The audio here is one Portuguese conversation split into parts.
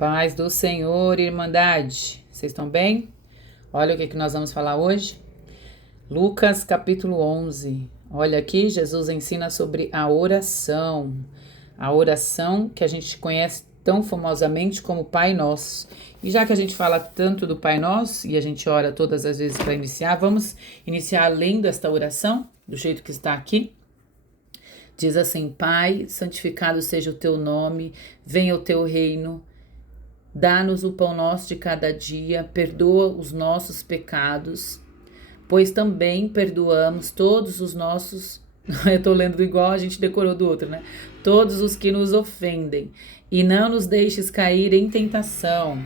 Paz do Senhor, Irmandade. Vocês estão bem? Olha o que nós vamos falar hoje. Lucas capítulo 11. Olha aqui, Jesus ensina sobre a oração. A oração que a gente conhece tão famosamente como Pai Nosso. E já que a gente fala tanto do Pai Nosso e a gente ora todas as vezes para iniciar, vamos iniciar lendo esta oração, do jeito que está aqui. Diz assim: Pai, santificado seja o teu nome, venha o teu reino. Dá-nos o pão nosso de cada dia, perdoa os nossos pecados, pois também perdoamos todos os nossos... Eu tô lendo igual a gente decorou do outro, né? Todos os que nos ofendem. E não nos deixes cair em tentação.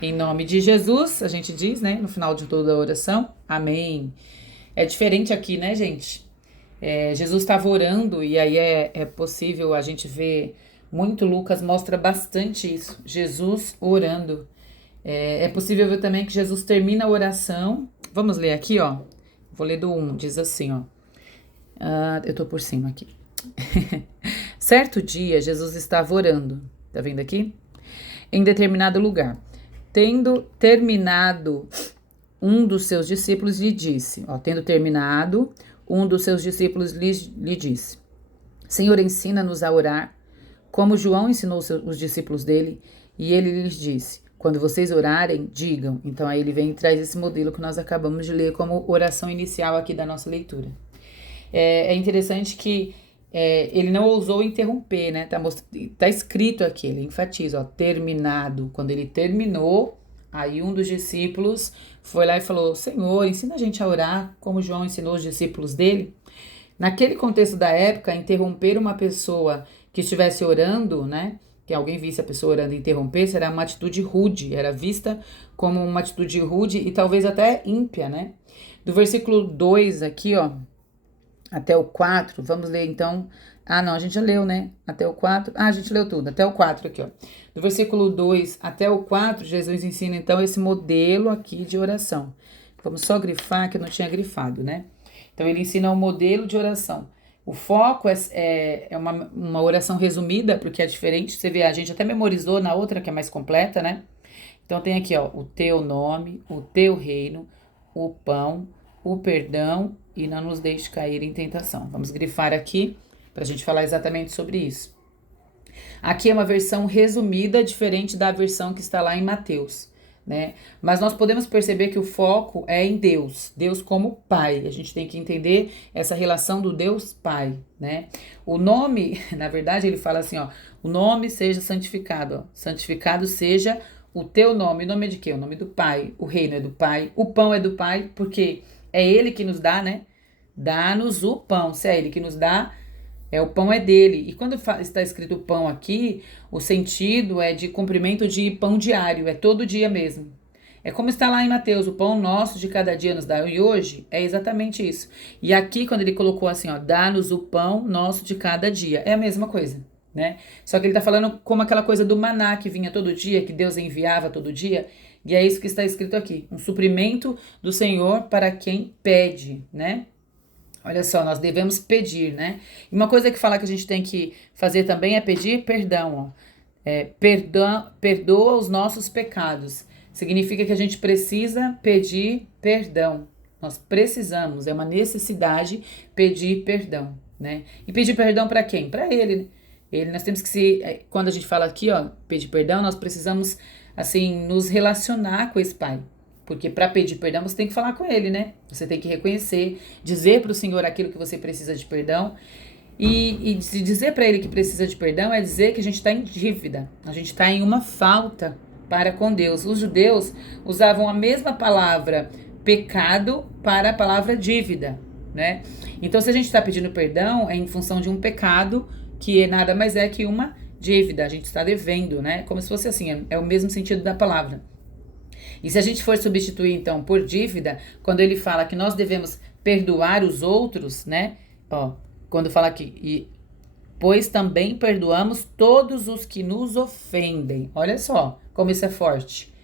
Em nome de Jesus, a gente diz, né? No final de toda a oração. Amém. É diferente aqui, né, gente? Jesus estava orando e aí é possível a gente ver... Muito, Lucas mostra bastante isso, Jesus orando. É possível ver também que Jesus termina a oração. Vamos ler aqui, ó. Vou ler do 1, diz assim, ó. Eu tô por cima aqui. Certo dia, Jesus estava orando. Tá vendo aqui? Em determinado lugar. Tendo terminado, um dos seus discípulos lhe disse. Tendo terminado, um dos seus discípulos lhe disse: Senhor, ensina-nos a orar, como João ensinou os discípulos dele, e ele lhes disse: quando vocês orarem, digam. Então aí ele vem e traz esse modelo que nós acabamos de ler como oração inicial aqui da nossa leitura. É interessante que ele não ousou interromper, né? Tá escrito aqui, ele enfatiza, terminado. Quando ele terminou, aí um dos discípulos foi lá e falou: Senhor, ensina a gente a orar, como João ensinou os discípulos dele. Naquele contexto da época, interromper uma pessoa que estivesse orando, né, que alguém visse a pessoa orando e interrompesse, era uma atitude rude, era vista como uma atitude rude e talvez até ímpia, né? Do versículo 2 aqui, ó, até o 4, vamos ler então. Não, a gente já leu, né? Até o 4. A gente leu tudo, até o 4 aqui, ó. Do versículo 2 até o 4, Jesus ensina então esse modelo aqui de oração. Vamos só grifar, que eu não tinha grifado, né? Então ele ensina um modelo de oração. O foco é uma oração resumida, porque é diferente. Você vê, a gente até memorizou na outra, que é mais completa, né? Então tem aqui, ó, o teu nome, o teu reino, o pão, o perdão e não nos deixe cair em tentação. Vamos grifar aqui para a gente falar exatamente sobre isso. Aqui é uma versão resumida, diferente da versão que está lá em Mateus, né? Mas nós podemos perceber que o foco é em Deus, Deus como Pai. A gente tem que entender essa relação do Deus Pai, né? O nome, na verdade, ele fala assim, ó, o nome seja santificado, ó, santificado seja o teu nome. O nome é de quê? O nome do Pai. O reino é do Pai, o pão é do Pai, porque é Ele que nos dá, né? Dá-nos o pão. Se é Ele que nos dá, o pão é dele. E quando está escrito pão aqui, o sentido é de cumprimento de pão diário, é todo dia mesmo. É como está lá em Mateus, o pão nosso de cada dia nos dá. E hoje é exatamente isso. E aqui, quando ele colocou assim, ó, dá-nos o pão nosso de cada dia, é a mesma coisa, né? Só que ele está falando como aquela coisa do maná que vinha todo dia, que Deus enviava todo dia. E é isso que está escrito aqui, um suprimento do Senhor para quem pede, né? Olha só, nós devemos pedir, né? E uma coisa que fala que a gente tem que fazer também é pedir perdão, ó. Perdoa os nossos pecados. Significa que a gente precisa pedir perdão. Nós precisamos, é uma necessidade pedir perdão, né? E pedir perdão para quem? Para Ele, né? Nós temos que quando a gente fala aqui, ó, pedir perdão, nós precisamos, assim, nos relacionar com esse Pai. Porque para pedir perdão você tem que falar com Ele, né? Você tem que reconhecer, dizer para o Senhor aquilo que você precisa de perdão. E se dizer para Ele que precisa de perdão é dizer que a gente está em dívida, a gente está em uma falta para com Deus. Os judeus usavam a mesma palavra pecado para a palavra dívida, né? Então se a gente está pedindo perdão é em função de um pecado que nada mais é que uma dívida, a gente está devendo, né? Como se fosse assim, é o mesmo sentido da palavra. E se a gente for substituir, então, por dívida, quando ele fala que nós devemos perdoar os outros, né? Quando fala aqui, pois também perdoamos todos os que nos ofendem. Olha só como isso é forte.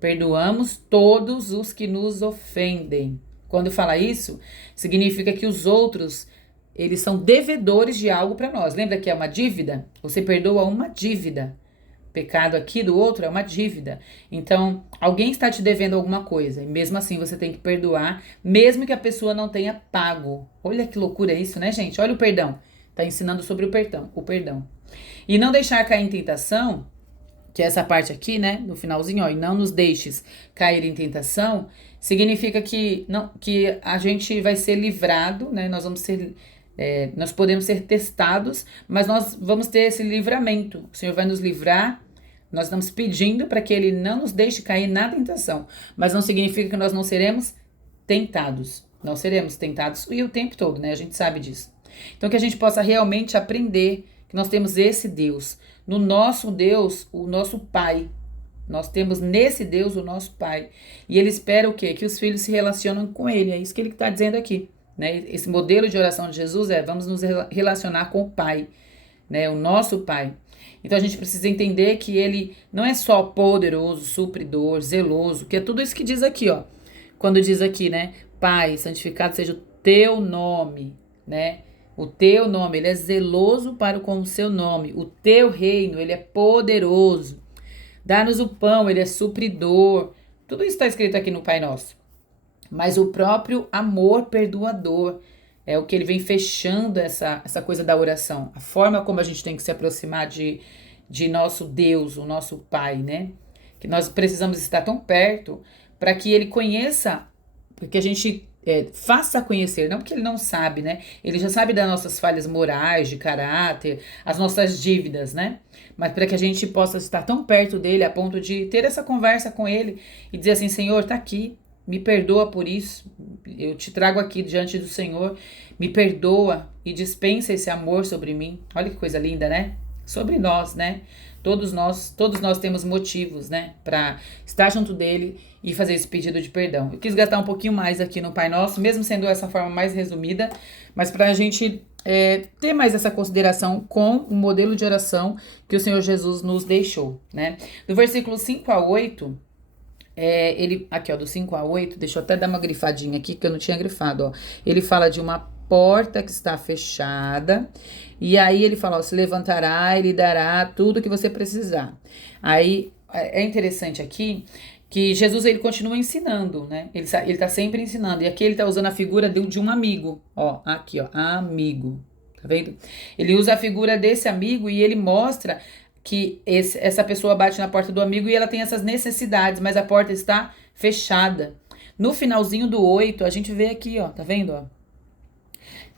Perdoamos todos os que nos ofendem. Quando fala isso, significa que os outros, eles são devedores de algo para nós. Lembra que é uma dívida? Você perdoa uma dívida. Pecado aqui do outro é uma dívida. Então, alguém está te devendo alguma coisa. E mesmo assim, você tem que perdoar, mesmo que a pessoa não tenha pago. Olha que loucura isso, né, gente? Olha o perdão. Está ensinando sobre o perdão. E não deixar cair em tentação, que é essa parte aqui, né, no finalzinho, ó, e não nos deixes cair em tentação, significa que a gente vai ser livrado, né, nós podemos ser testados, mas nós vamos ter esse livramento. O Senhor vai nos livrar. Nós estamos pedindo para que Ele não nos deixe cair na tentação, mas não significa que nós não seremos tentados. Não seremos tentados e o tempo todo, né? A gente sabe disso. Então, que a gente possa realmente aprender que nós temos esse Deus. No nosso Deus, o nosso Pai. Nós temos nesse Deus o nosso Pai. E Ele espera o quê? Que os filhos se relacionem com Ele. É isso que Ele está dizendo aqui, né? Esse modelo de oração de Jesus vamos nos relacionar com o Pai, né? O nosso Pai. Então a gente precisa entender que Ele não é só poderoso, supridor, zeloso, que é tudo isso que diz aqui, ó. Quando diz aqui, né? Pai, santificado seja o teu nome, né? O teu nome, Ele é zeloso com o seu nome. O teu reino, Ele é poderoso. Dá-nos o pão, Ele é supridor. Tudo isso está escrito aqui no Pai Nosso. Mas o próprio amor perdoador é o que ele vem fechando essa coisa da oração. A forma como a gente tem que se aproximar de nosso Deus, o nosso Pai, né? Que nós precisamos estar tão perto para que Ele conheça, porque a gente faça conhecer, não porque Ele não sabe, né? Ele já sabe das nossas falhas morais, de caráter, as nossas dívidas, né? Mas para que a gente possa estar tão perto dEle a ponto de ter essa conversa com Ele e dizer assim, Senhor, tá aqui. Me perdoa por isso, eu te trago aqui diante do Senhor, me perdoa e dispensa esse amor sobre mim. Olha que coisa linda, né? Sobre nós, né? Todos nós temos motivos, né? Para estar junto dele e fazer esse pedido de perdão. Eu quis gastar um pouquinho mais aqui no Pai Nosso, mesmo sendo essa forma mais resumida, mas para a gente ter mais essa consideração com o modelo de oração que o Senhor Jesus nos deixou, né? Do versículo 5 a 8... ele, aqui ó, do 5 a 8, deixa eu até dar uma grifadinha aqui, que eu não tinha grifado, ó. Ele fala de uma porta que está fechada, e aí ele fala, ó, se levantará e lhe dará tudo que você precisar. Aí, é interessante aqui, que Jesus, ele continua ensinando, né? Ele tá sempre ensinando, e aqui ele tá usando a figura de um amigo, ó, aqui ó, amigo, tá vendo? Ele usa a figura desse amigo e ele mostra que essa pessoa bate na porta do amigo e ela tem essas necessidades, mas a porta está fechada. No finalzinho do 8, a gente vê aqui, ó, tá vendo, ó?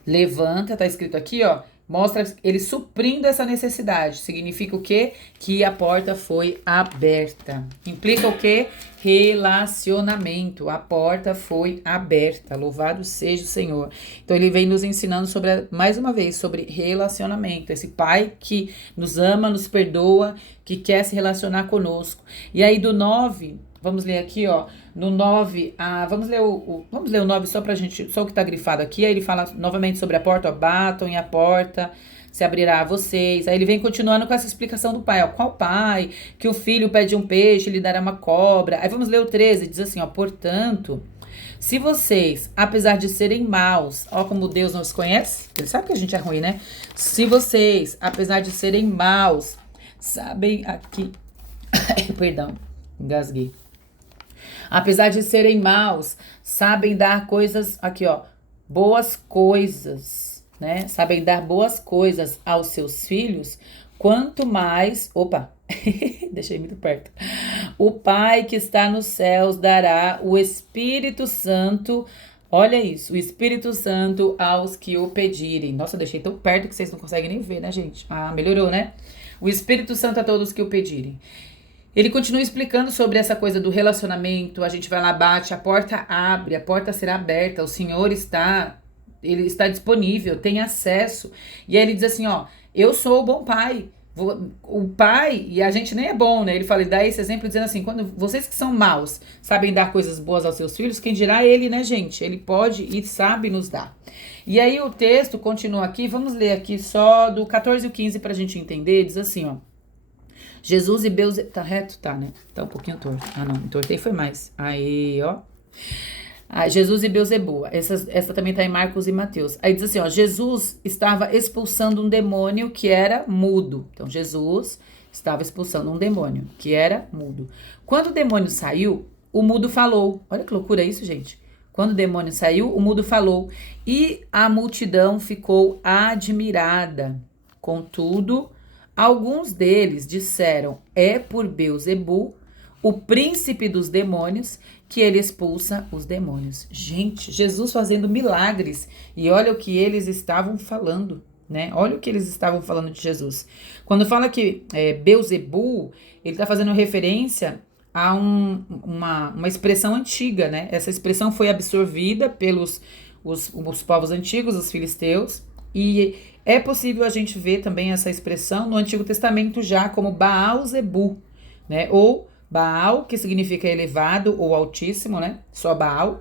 Levanta, tá escrito aqui, ó, mostra ele suprindo essa necessidade. Significa o quê? Que a porta foi aberta. Implica o quê? Relacionamento. A porta foi aberta. Louvado seja o Senhor. Então ele vem nos ensinando mais uma vez, sobre relacionamento. Esse Pai que nos ama, nos perdoa, que quer se relacionar conosco. E aí do 9... Vamos ler aqui, ó, no 9, vamos ler o 9 só pra gente, só o que tá grifado aqui. Aí ele fala novamente sobre a porta, ó, batam e a porta se abrirá a vocês. Aí ele vem continuando com essa explicação do pai, ó, qual pai, que o filho pede um peixe, lhe dará uma cobra. Aí vamos ler o 13, diz assim, ó, portanto, se vocês, apesar de serem maus, ó como Deus nos conhece, ele sabe que a gente é ruim, né? Se vocês, apesar de serem maus, sabem aqui, perdão, engasguei. Apesar de serem maus, sabem dar coisas, aqui ó, boas coisas, né? Sabem dar boas coisas aos seus filhos, quanto mais, deixei muito perto. O Pai que está nos céus dará o Espírito Santo, olha isso, o Espírito Santo aos que o pedirem. Nossa, eu deixei tão perto que vocês não conseguem nem ver, né, gente? Melhorou, né? O Espírito Santo a todos que o pedirem. Ele continua explicando sobre essa coisa do relacionamento, a gente vai lá, bate, a porta abre, a porta será aberta, o Senhor ele está disponível, tem acesso. E aí ele diz assim, ó, eu sou o bom pai. O pai, e a gente nem é bom, né? Ele fala, e dá esse exemplo dizendo assim, quando vocês que são maus sabem dar coisas boas aos seus filhos, quem dirá ele, né, gente? Ele pode e sabe nos dar. E aí o texto continua aqui, vamos ler aqui só do 14 e o 15 pra gente entender, diz assim, ó. Jesus e Beelzebub, tá reto? Tá, né? Tá um pouquinho torto. Não, entortei foi mais. Aí, ó. Jesus e Beelzebub. Essa também tá em Marcos e Mateus. Aí diz assim, ó. Jesus estava expulsando um demônio que era mudo. Então, Jesus estava expulsando um demônio, que era mudo. Quando o demônio saiu, o mudo falou. Olha que loucura isso, gente. Quando o demônio saiu, o mudo falou. E a multidão ficou admirada. Contudo, alguns deles disseram: é por Beelzebul, o príncipe dos demônios, que ele expulsa os demônios. Gente, Jesus fazendo milagres. E olha o que eles estavam falando, né? Olha o que eles estavam falando de Jesus. Quando fala que Beelzebul, ele está fazendo referência a uma expressão antiga, né? Essa expressão foi absorvida pelos os povos antigos, os filisteus, e é possível a gente ver também essa expressão no Antigo Testamento já como Baal-Zebul, né? Ou Baal, que significa elevado ou altíssimo, né? Só Baal.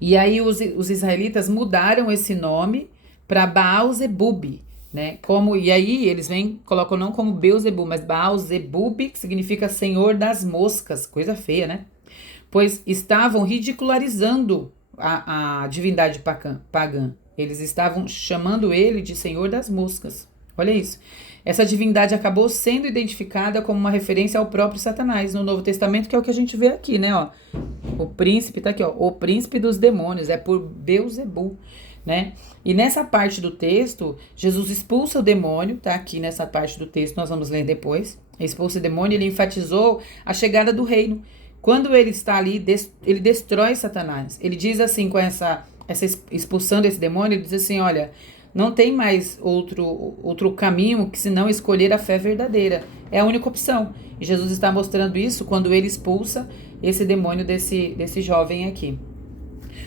E aí os israelitas mudaram esse nome para Baal-Zebub, né? E aí eles colocam não como Beelzebul, mas Baal-Zebub, que significa Senhor das Moscas, coisa feia, né? Pois estavam ridicularizando a divindade pagã. Eles estavam chamando ele de Senhor das Moscas. Olha isso. Essa divindade acabou sendo identificada como uma referência ao próprio Satanás no Novo Testamento, que é o que a gente vê aqui, né? Ó, o príncipe tá aqui, ó, o príncipe dos demônios, é por Beelzebul, né? E nessa parte do texto, Jesus expulsa o demônio, tá? Aqui nessa parte do texto, nós vamos ler depois. Expulsa o demônio, ele enfatizou a chegada do reino. Quando ele está ali, ele destrói Satanás. Ele diz assim, com essa expulsando esse demônio, ele diz assim, olha, não tem mais outro caminho que senão escolher a fé verdadeira. É a única opção. E Jesus está mostrando isso quando ele expulsa esse demônio desse jovem aqui.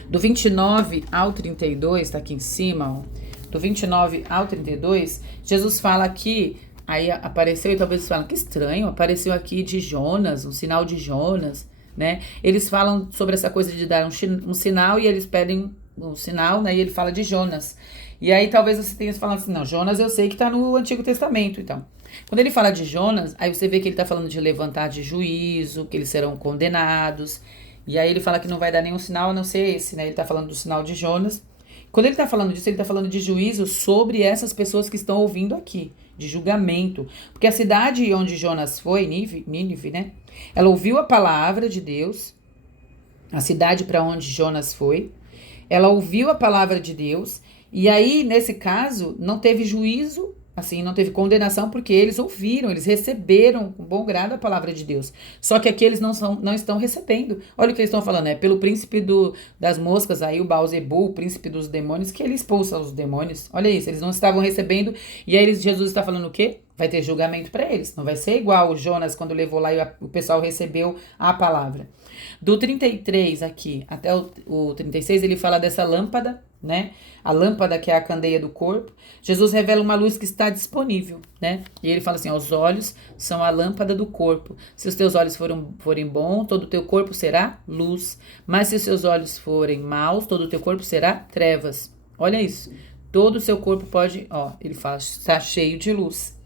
Do 29 ao 32, tá aqui em cima, ó. Do 29 ao 32, Jesus fala aqui, aí apareceu, e talvez vocês falem, que estranho, apareceu aqui de Jonas, um sinal de Jonas, né? Eles falam sobre essa coisa de dar um sinal e eles pedem um sinal, né? E ele fala de Jonas. E aí talvez você tenha falado assim, não, Jonas eu sei que está no Antigo Testamento, então. Quando ele fala de Jonas, aí você vê que ele está falando de levantar de juízo, que eles serão condenados. E aí ele fala que não vai dar nenhum sinal a não ser esse, né? Ele está falando do sinal de Jonas. Quando ele está falando disso, ele está falando de juízo sobre essas pessoas que estão ouvindo aqui, de julgamento. Porque a cidade onde Jonas foi, Nínive, né? Ela ouviu a palavra de Deus, a cidade para onde Jonas foi. Ela ouviu a palavra de Deus, e aí, nesse caso, não teve juízo, assim, não teve condenação, porque eles ouviram, eles receberam com bom grado a palavra de Deus. Só que aqui eles não estão recebendo. Olha o que eles estão falando, pelo príncipe das moscas, aí o Baal-Zebul, o príncipe dos demônios, que ele expulsa os demônios. Olha isso, eles não estavam recebendo, e aí Jesus está falando o quê? Vai ter julgamento para eles. Não vai ser igual o Jonas quando levou lá e o pessoal recebeu a palavra. Do 33 aqui até o 36, ele fala dessa lâmpada, né? A lâmpada que é a candeia do corpo. Jesus revela uma luz que está disponível, né? E ele fala assim, os olhos são a lâmpada do corpo. Se os teus olhos forem bons, todo o teu corpo será luz. Mas se os seus olhos forem maus, todo o teu corpo será trevas. Olha isso. Todo o seu corpo pode, ele fala, está cheio de luz.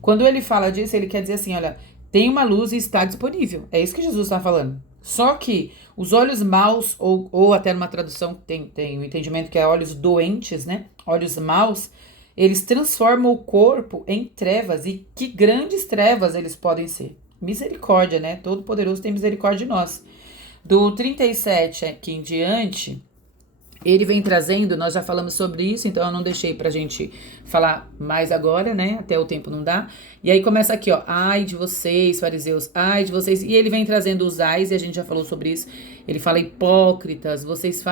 Quando ele fala disso, ele quer dizer assim, olha, tem uma luz e está disponível. É isso que Jesus está falando. Só que os olhos maus, ou até numa tradução tem um entendimento que é olhos doentes, né? Olhos maus, eles transformam o corpo em trevas. E que grandes trevas eles podem ser. Misericórdia, né? Todo-Poderoso tem misericórdia de nós. Do 37 aqui em diante, ele vem trazendo, nós já falamos sobre isso, então eu não deixei pra gente falar mais agora, né? Até o tempo não dá. E aí começa aqui, ó. Ai de vocês, fariseus, ai de vocês. E ele vem trazendo os ais, e a gente já falou sobre isso. Ele fala hipócritas, vocês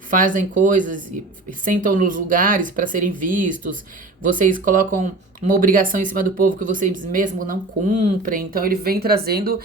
fazem coisas e sentam nos lugares para serem vistos. Vocês colocam uma obrigação em cima do povo que vocês mesmos não cumprem. Então ele vem trazendo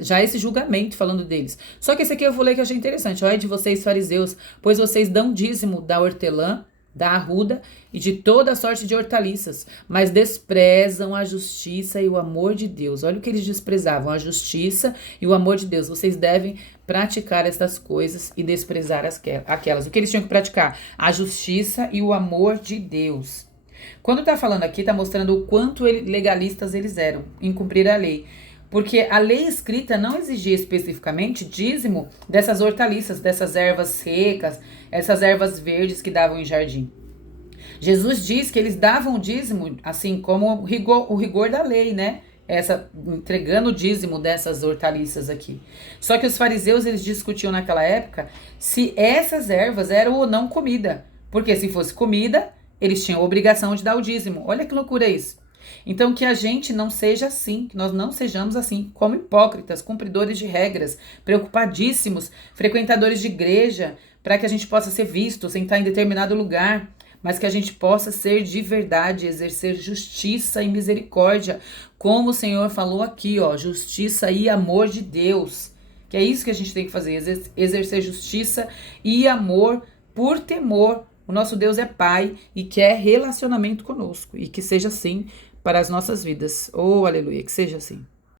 já esse julgamento falando deles. Só que esse aqui eu vou ler que eu achei interessante. Ai de vocês, fariseus, pois vocês dão dízimo da hortelã, da arruda e de toda sorte de hortaliças, mas desprezam a justiça e o amor de Deus. Olha o que eles desprezavam, a justiça e o amor de Deus. Vocês devem praticar estas coisas e desprezar aquelas. O que eles tinham que praticar? A justiça e o amor de Deus. Quando tá falando aqui, tá mostrando o quanto legalistas eles eram em cumprir a lei. Porque a lei escrita não exigia especificamente dízimo dessas hortaliças, dessas ervas secas, essas ervas verdes que davam em jardim. Jesus diz que eles davam o dízimo, assim como o rigor da lei, né? Entregando o dízimo dessas hortaliças aqui. Só que os fariseus, eles discutiam naquela época se essas ervas eram ou não comida. Porque se fosse comida, eles tinham a obrigação de dar o dízimo. Olha que loucura isso. Então, que a gente não seja assim, que nós não sejamos assim, como hipócritas, cumpridores de regras, preocupadíssimos, frequentadores de igreja, para que a gente possa ser visto, sentar em determinado lugar, mas que a gente possa ser de verdade, exercer justiça e misericórdia, como o Senhor falou aqui, ó, justiça e amor de Deus. Que é isso que a gente tem que fazer, exercer justiça e amor por temor. O nosso Deus é Pai e quer relacionamento conosco, e que seja assim para as nossas vidas. Oh, aleluia, que seja assim.